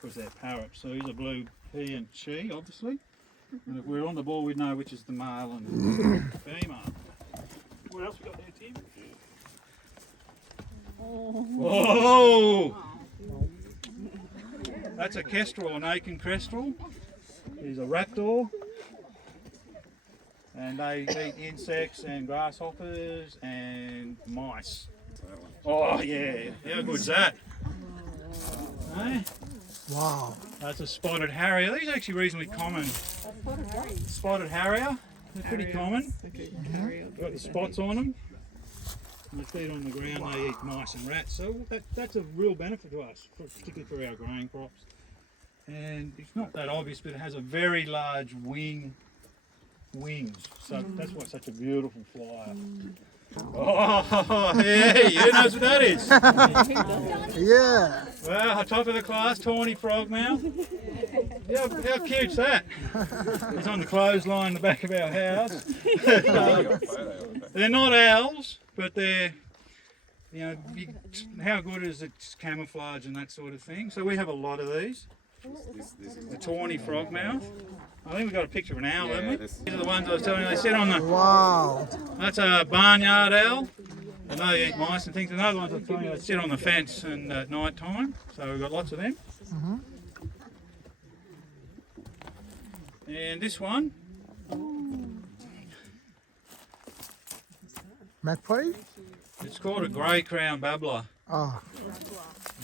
because they're parrots. So he's a blue he and she, obviously. And if we're on the ball, we'd know which is the male and the female. What else we got there, Tim? Whoa! That's a kestrel, an Aiken kestrel. He's a raptor. And they eat insects and grasshoppers and mice. Oh yeah, how good's that? Hey? Wow. That's a spotted harrier. These are actually reasonably common. Spotted harrier. They're pretty common. Got the spots on them. And they feed on the ground, they eat mice and rats. So that's a real benefit to us, particularly for our grain crops. And it's not that obvious, but it has a very large wings. So that's why it's such a beautiful flyer. Oh, hey, who knows what that is? Yeah. Well, top of the class, tawny frogmouth. How cute's that? It's on the clothesline in the back of our house. They're not owls, but they're, how good is its camouflage and that sort of thing? So we have a lot of these. The tawny frogmouth. I think we've got a picture of an owl, haven't we? These are the ones I was telling you, they sit on the... Wow. That's a barnyard owl. I know they eat mice and things. Another ones I was telling you, they sit on the fence and at night time. So we've got lots of them. And this one. Magpie? It's called a grey crown babbler. Oh.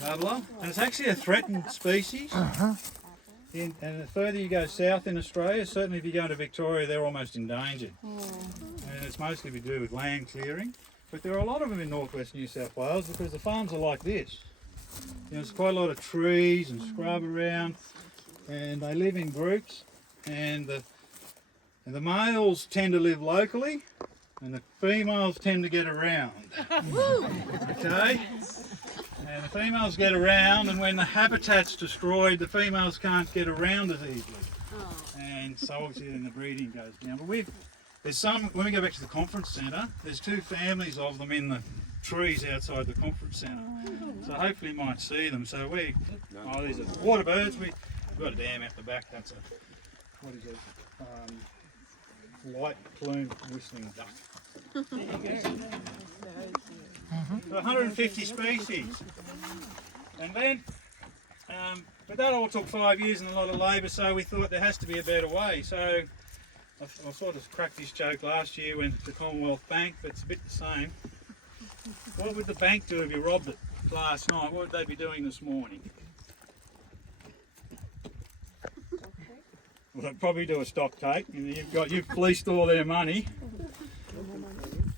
Babbler. And it's actually a threatened species. And the further you go south in Australia, certainly if you go to Victoria, they're almost endangered. And it's mostly to do with land clearing. But there are a lot of them in northwest New South Wales because the farms are like this. There's quite a lot of trees and scrub around, and they live in groups. And the males tend to live locally, and the females tend to get around. Okay? And the females get around, and when the habitat's destroyed, the females can't get around as easily. And so obviously then the breeding goes down. But there's some, when we go back to the conference centre, there's 2 families of them in the trees outside the conference centre. So hopefully you might see them. So these are water birds. We've got a dam out the back. That's what is it? White plumed whistling duck. 150 species. And then, but that all took 5 years and a lot of labour, so we thought there has to be a better way. So I sort of cracked this joke last year when the Commonwealth Bank, but it's a bit the same. What would the bank do if you robbed it last night? What would they be doing this morning? Well, they'd probably do a stock take, and you've fleeced all their money.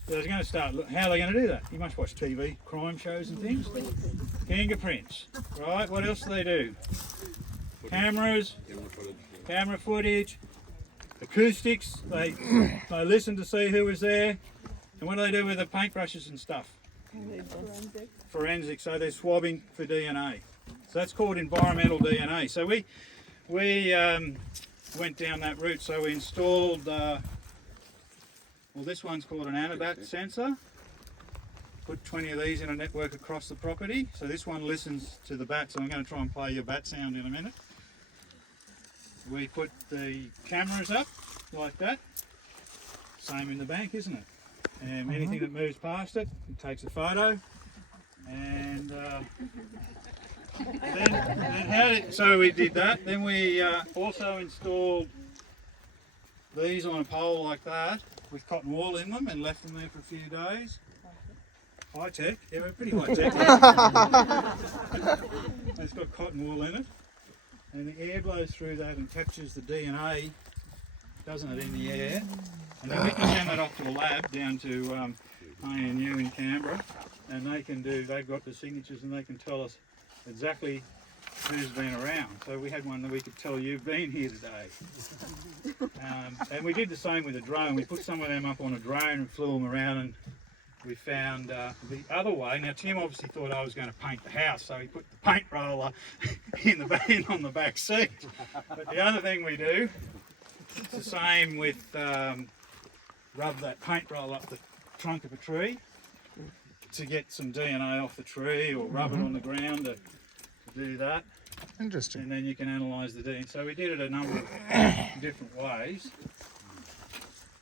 So they're going to start, how are they going to do that? You must watch TV, crime shows and things. Fingerprints, right? What else do they do? Cameras, camera footage, acoustics. They listen to see who was there. And what do they do with the paintbrushes and stuff? Forensic. So they're swabbing for DNA. So that's called environmental DNA. So we went down that route. So we installed, well, this one's called an anabat sensor. Put 20 of these in a network across the property. So this one listens to the bat. So I'm going to try and play your bat sound in a minute. We put the cameras up like that. Same in the bank, isn't it? And anything that moves past it, it takes a photo. And so we did that. Then we also installed these on a pole like that with cotton wool in them and left them there for a few days. High tech, yeah, we're pretty high tech. It's got cotton wool in it, and the air blows through that and captures the DNA, doesn't it, in the air? And then we can send that off to a lab down to ANU in Canberra, and they've got the signatures and they can tell us exactly who's been around. So we had one that we could tell you've been here today. And we did the same with a drone. We put some of them up on a drone and flew them around, and we found the other way. Now Tim obviously thought I was going to paint the house, so he put the paint roller in on the back seat. But the other thing we do, it's the same with rub that paint roll up the trunk of a tree to get some DNA off the tree, or rub it on the ground to do that. Interesting. and then you can analyse the DNA. So we did it a number of different ways.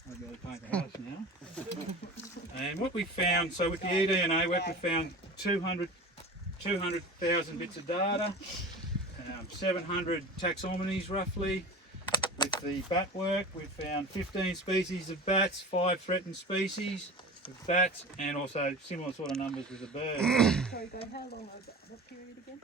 I've got to paint the house now. And what we found, so with the eDNA work, we found 200,000 bits of data, 700 taxonomies roughly. With the bat work, we found 15 species of bats, 5 threatened species of bats, and also similar sort of numbers with the birds. Sorry, go, how long was that? What period again?